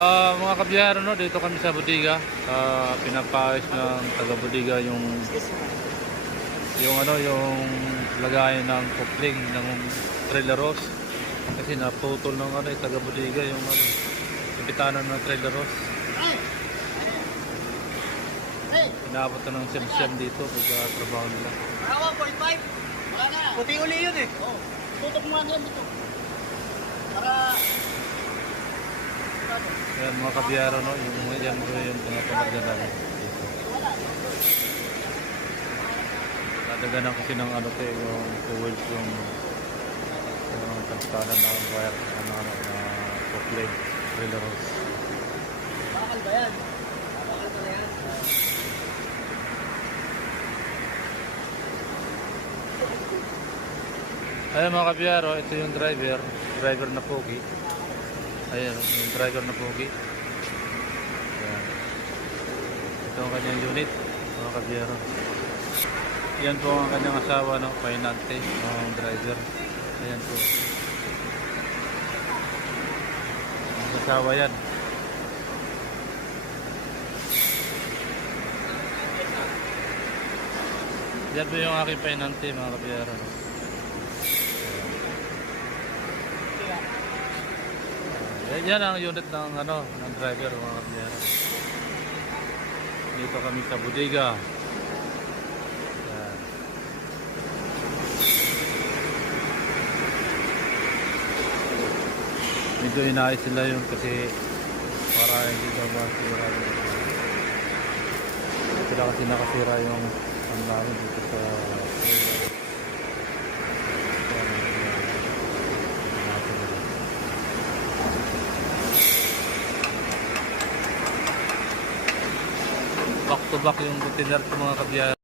Mga kabiyero, no, dito kami sa bodega. Pinapayos ng taga-bodega yung lagayan ng coupling ng traileros. Kasi naputol ng taga-bodega yung kapitanan ng traileros. Inabot na ng siyam dito pag trabaho nila. 1.5. Wala na. Puti uli yun eh. Oh. Tutok mo nga dito. Para Yan mga kabiyero, no, yung mga pamagdadala. Nadaganan kasi ng yung fuel yung kalsada na wire na coupling traileros. bakal ba yan? Bakal ba yan? Ayun mga kabiyero, ito yung driver na pogi. Ayan, yung driver na pogi. Ayan. Ito ang kanyang unit, mga kabiyero. Yan po ang kanyang asawa, no, Painante, ang driver. Ayan po. Ang asawa yan. Yan po yung aking Painante, mga kabiyero. Yan ang unit ng ng driver, mga kabiyero. Dito kami sa bodega. Yan. Medyo inaayos sila yun kasi para hindi daw masira yun. Sila kasi nakasira yung ang namin dito sa back to back yung container sa mga kabiyero.